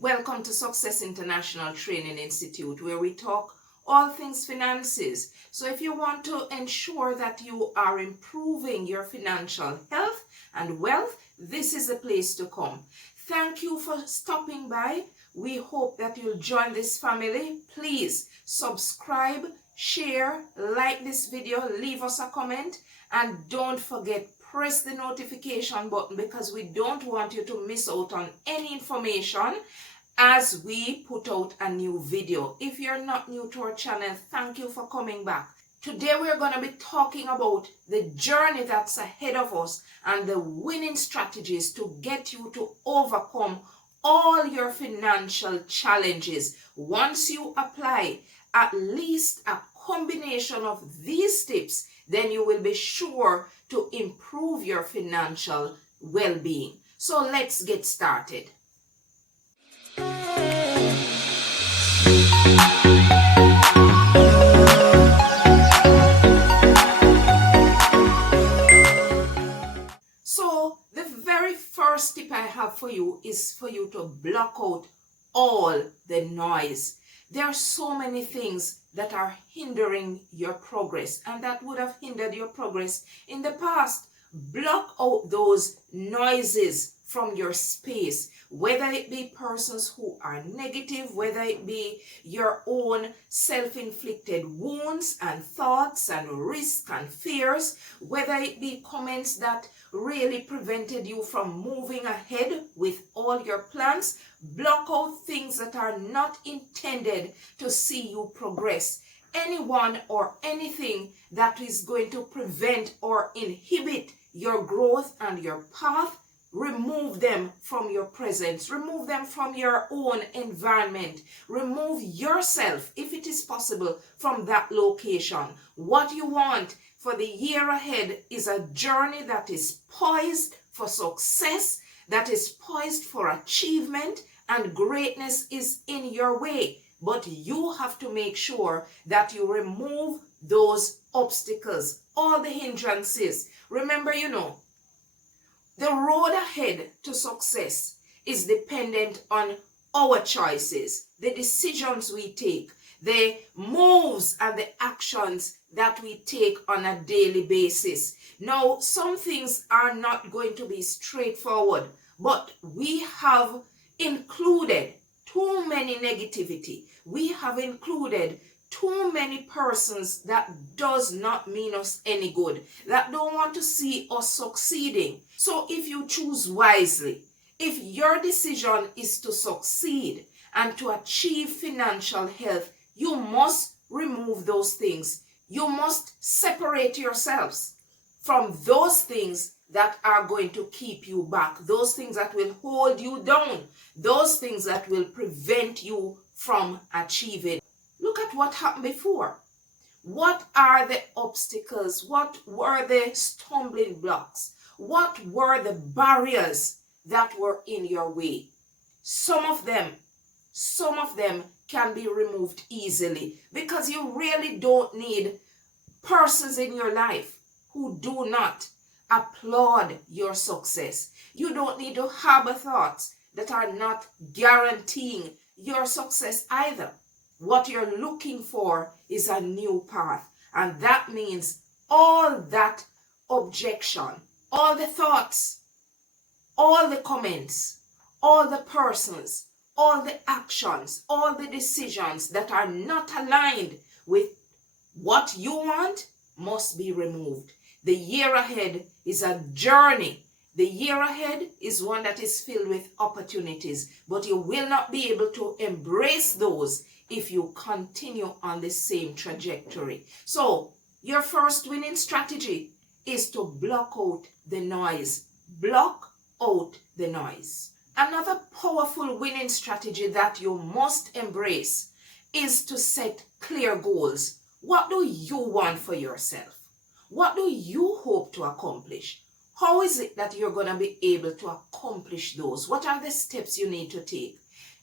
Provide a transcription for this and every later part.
Welcome to Success International Training Institute, where we talk all things finances. So if you want to ensure that you are improving your financial health and wealth, this is the place to come. Thank you for stopping by. We hope that you'll join this family. Please subscribe, share, like this video, leave us a comment, and don't forget, press the notification button because we don't want you to miss out on any information as we put out a new video. If you're not new to our channel, thank you for coming back. Today we're going to be talking about the journey that's ahead of us and the winning strategies to get you to overcome all your financial challenges. Once you apply at least a combination of these tips, then you will be sure to improve your financial well-being. So let's get started. So the very first tip I have for you is for you to block out all the noise. There are so many things that are hindering your progress and that would have hindered your progress in the past. Block out those noises from your space, whether it be persons who are negative, whether it be your own self-inflicted wounds and thoughts and risks and fears, whether it be comments that really prevented you from moving ahead with all your plans. Block out things that are not intended to see you progress. Anyone or anything that is going to prevent or inhibit your growth and your path, remove them from your presence. Remove them from your own environment. Remove yourself, if it is possible, from that location. What you want for the year ahead is a journey that is poised for success, that is poised for achievement, and greatness is in your way. But you have to make sure that you remove those obstacles, all the hindrances. Remember, the road ahead to success is dependent on our choices, the decisions we take, the moves and the actions that we take on a daily basis. Now, some things are not going to be straightforward, but we have included too many negativity. We have included too many persons that does not mean us any good, that don't want to see us succeeding. So if you choose wisely, if your decision is to succeed and to achieve financial health, you must remove those things. You must separate yourselves from those things that are going to keep you back, those things that will hold you down, those things that will prevent you from achieving. Look at what happened before. What are the obstacles? What were the stumbling blocks? What were the barriers that were in your way? Some of them can be removed easily because you really don't need persons in your life who do not applaud your success. You don't need to harbor thoughts that are not guaranteeing your success either. What you're looking for is a new path, and that means all that objection, all the thoughts, all the comments, all the persons, all the actions, all the decisions that are not aligned with what you want must be removed. The year ahead is a journey. The year ahead is one that is filled with opportunities, but you will not be able to embrace those if you continue on the same trajectory. So your first winning strategy is to block out the noise. Block out the noise. Another powerful winning strategy that you must embrace is to set clear goals. What do you want for yourself? What do you hope to accomplish? How is it that you're going to be able to accomplish those? What are the steps you need to take?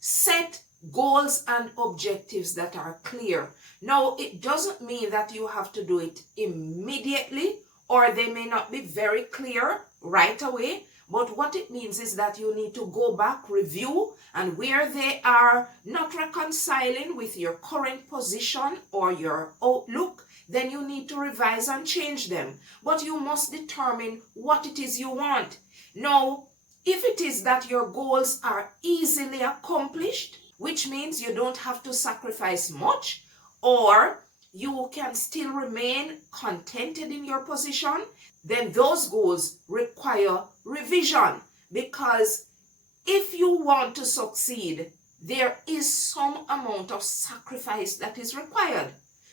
Set goals and objectives that are clear. Now, it doesn't mean that you have to do it immediately, or they may not be very clear right away, But what it means is that you need to go back, review, and where they are not reconciling with your current position or your outlook, then you need to revise and change them. But you must determine what it is you want. Now, if it is that your goals are easily accomplished, which means you don't have to sacrifice much, or you can still remain contented in your position, then those goals require revision. Because if you want to succeed, there is some amount of sacrifice that is required.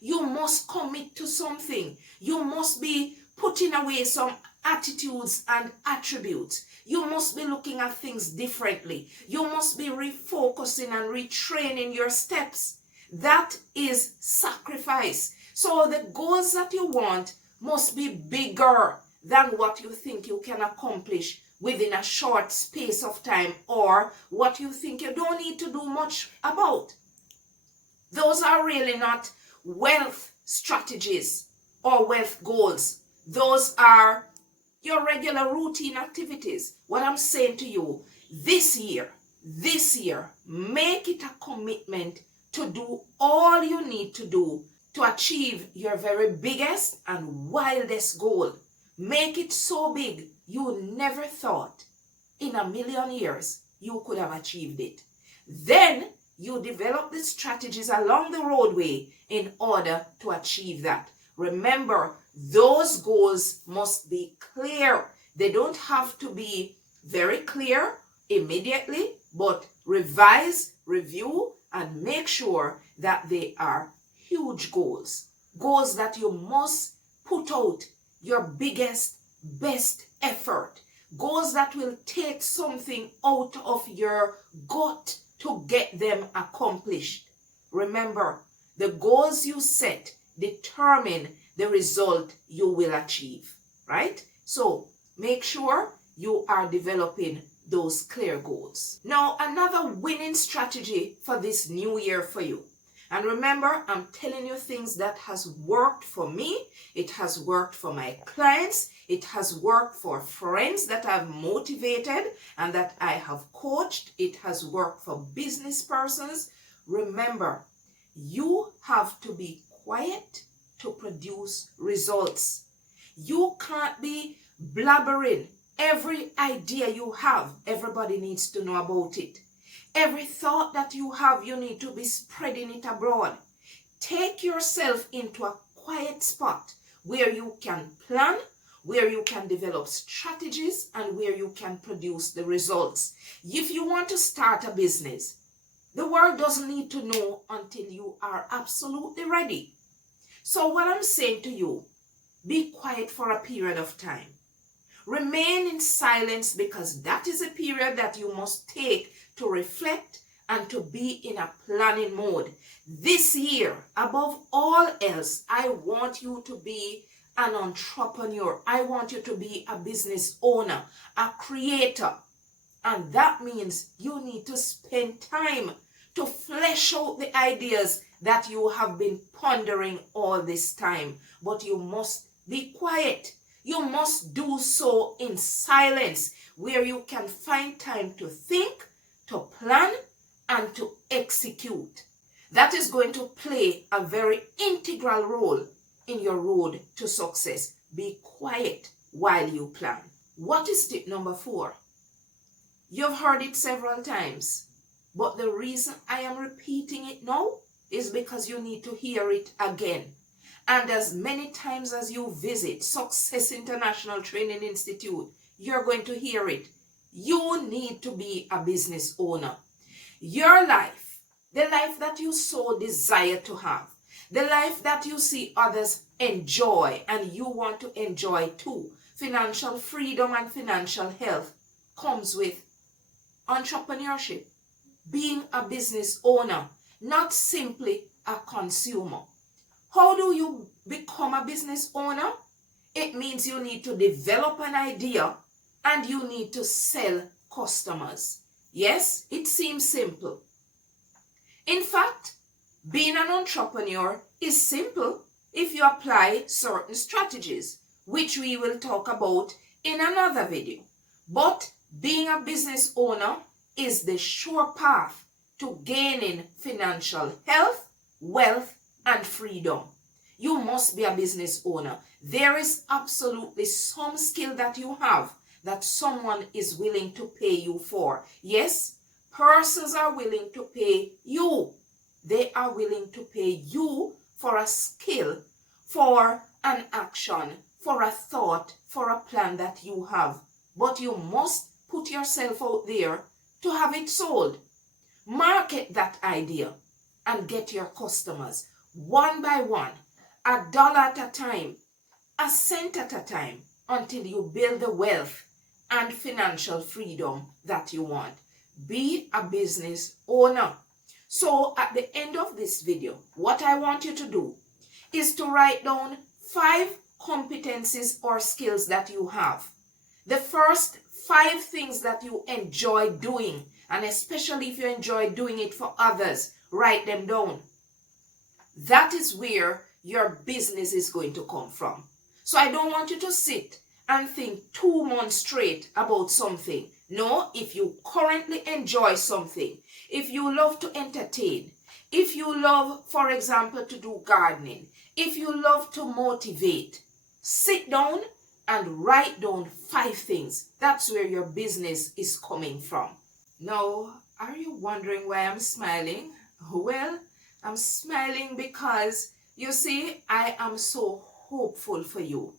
You must commit to something. You must be putting away some attitudes and attributes. You must be looking at things differently. You must be refocusing and retraining your steps. That is sacrifice. So the goals that you want must be bigger than what you think you can accomplish within a short space of time, or what you think you don't need to do much about. Those are really not wealth strategies or wealth goals. Those are your regular routine activities. What I'm saying to you, this year, make it a commitment to do all you need to do to achieve your very biggest and wildest goal. Make it so big you never thought in a million years you could have achieved it. Then you develop the strategies along the roadway in order to achieve that. Remember, those goals must be clear. They don't have to be very clear immediately, but revise, review, and make sure that they are huge goals. Goals that you must put out your biggest, best effort. Goals that will take something out of your gut to get them accomplished. Remember, the goals you set determine the result you will achieve, right? So make sure you are developing those clear goals. Now, another winning strategy for this new year for you. And remember, I'm telling you things that has worked for me. It has worked for my clients. It has worked for friends that I've motivated and that I have coached. It has worked for business persons. Remember, you have to be quiet to produce results. You can't be blabbering. Every idea you have, everybody needs to know about it. Every thought that you have, you need to be spreading it abroad. Take yourself into a quiet spot where you can plan, where you can develop strategies, and where you can produce the results. If you want to start a business, the world doesn't need to know until you are absolutely ready. So what I'm saying to you, be quiet for a period of time. Remain in silence, because that is a period that you must take to reflect and to be in a planning mode. This year, above all else, I want you to be an entrepreneur. I want you to be a business owner, a creator. And that means you need to spend time to flesh out the ideas that you have been pondering all this time. But you must be quiet. You must do so in silence, where you can find time to think, to plan, and to execute. That is going to play a very integral role in your road to success. Be quiet while you plan. What is tip number 4? You've heard it several times, but the reason I am repeating it now is because you need to hear it again. And as many times as you visit Success International Training Institute, you're going to hear it. You need to be a business owner. Your life, the life that you so desire to have, the life that you see others enjoy and you want to enjoy too, financial freedom and financial health, comes with entrepreneurship, being a business owner, not simply a consumer. How do you become a business owner? It means you need to develop an idea and you need to sell customers. Yes, it seems simple. In fact, being an entrepreneur is simple if you apply certain strategies, which we will talk about in another video. But being a business owner is the sure path to gaining financial health, wealth, and freedom. You must be a business owner. There is absolutely some skill that you have that someone is willing to pay you for. Yes, persons are willing to pay you. They are willing to pay you for a skill, for an action, for a thought, for a plan that you have. But you must put yourself out there to have it sold. Market that idea and get your customers one by one, $1 at a time, a cent at a time, until you build the wealth and financial freedom that you want. Be a business owner. So at the end of this video, what I want you to do is to write down 5 competencies or skills that you have. The first 5 things that you enjoy doing, and especially if you enjoy doing it for others, write them down. That is where your business is going to come from. So I don't want you to sit and think 2 months straight about something. No, if you currently enjoy something, if you love to entertain, if you love, for example, to do gardening, if you love to motivate, sit down and write down 5 things. That's where your business is coming from. Now, are you wondering why I'm smiling? Well, I'm smiling because, you see, I am so hopeful for you.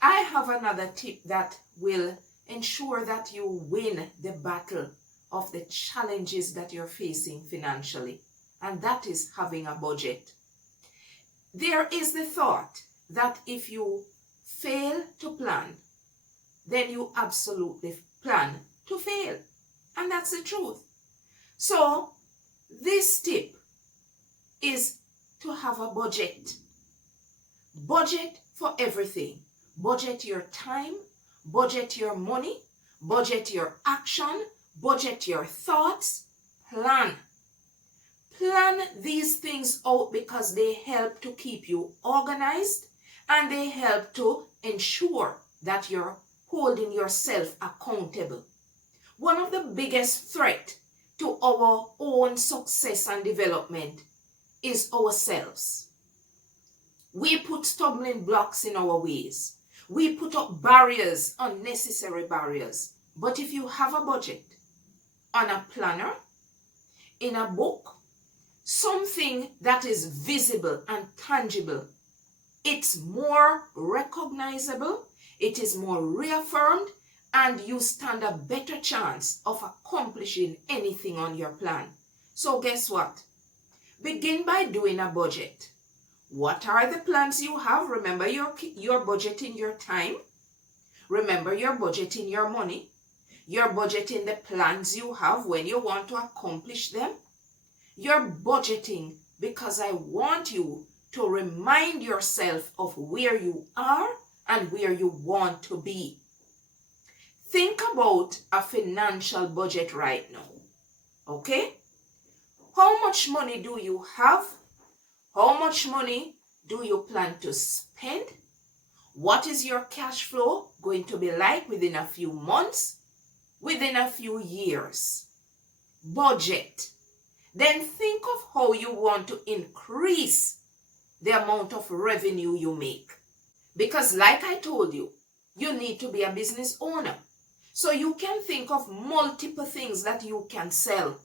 I have another tip that will ensure that you win the battle of the challenges that you're facing financially, and that is having a budget. There is the thought that if you fail to plan, then you absolutely plan to fail, and that's the truth. So this tip is to have a budget. Budget for everything. Budget your time, budget your money, budget your action, budget your thoughts. Plan. Plan these things out because they help to keep you organized and they help to ensure that you're holding yourself accountable. One of the biggest threats to our own success and development is ourselves. We put stumbling blocks in our ways. We put up barriers, unnecessary barriers. But if you have a budget, on a planner, in a book, something that is visible and tangible, it's more recognizable, it is more reaffirmed, and you stand a better chance of accomplishing anything on your plan. So guess what? Begin by doing a budget. What are the plans you have? Remember, you're budgeting your time. Remember, you're budgeting your money. You're budgeting the plans you have when you want to accomplish them. You're budgeting because I want you to remind yourself of where you are and where you want to be. Think about a financial budget right now. Okay? How much money do you have? How much money do you plan to spend? What is your cash flow going to be like within a few months? Within a few years? Budget. Then think of how you want to increase the amount of revenue you make. Because like I told you, you need to be a business owner. So you can think of multiple things that you can sell.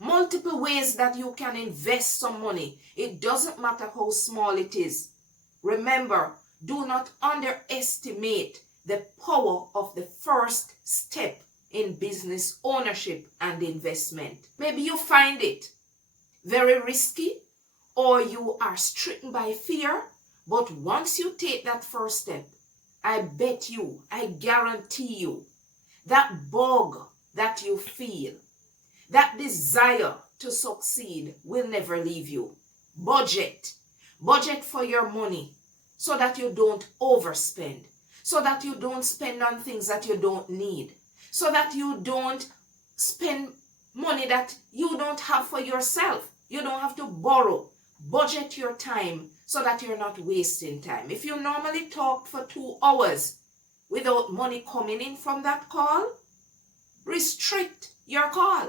Multiple ways that you can invest some money. It doesn't matter how small it is. Remember, do not underestimate the power of the first step in business ownership and investment. Maybe you find it very risky or you are stricken by fear, but once you take that first step, I bet you, I guarantee you, that bug that you feel, that desire to succeed will never leave you. Budget. Budget for your money so that you don't overspend, so that you don't spend on things that you don't need, so that you don't spend money that you don't have for yourself. You don't have to borrow. Budget your time so that you're not wasting time. If you normally talk for 2 hours, without money coming in from that call? Restrict your call.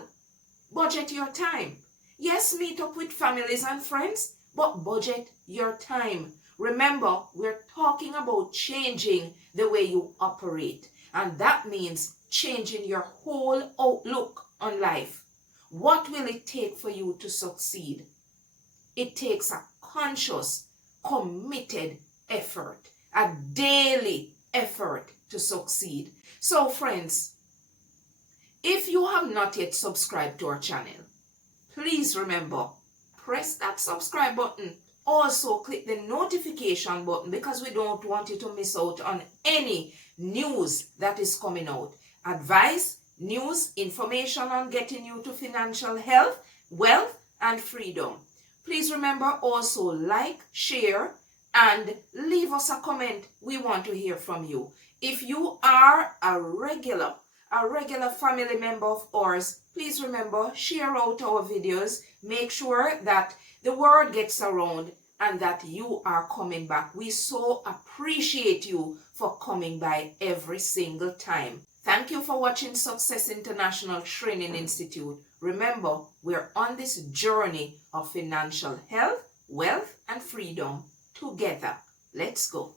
Budget your time. Yes, meet up with families and friends, but budget your time. Remember, we're talking about changing the way you operate, and that means changing your whole outlook on life. What will it take for you to succeed? It takes a conscious, committed effort, a daily effort to succeed. So friends, if you have not yet subscribed to our channel, please remember, press that subscribe button. Also click the notification button because we don't want you to miss out on any news that is coming out. Advice, news, information on getting you to financial health, wealth, and freedom. Please remember also like, share, and leave us a comment. We want to hear from you. If you are a regular family member of ours, please remember, share out our videos. Make sure that the word gets around and that you are coming back. We so appreciate you for coming by every single time. Thank you for watching Success International Training Institute. Remember, we're on this journey of financial health, wealth, and freedom together. Let's go.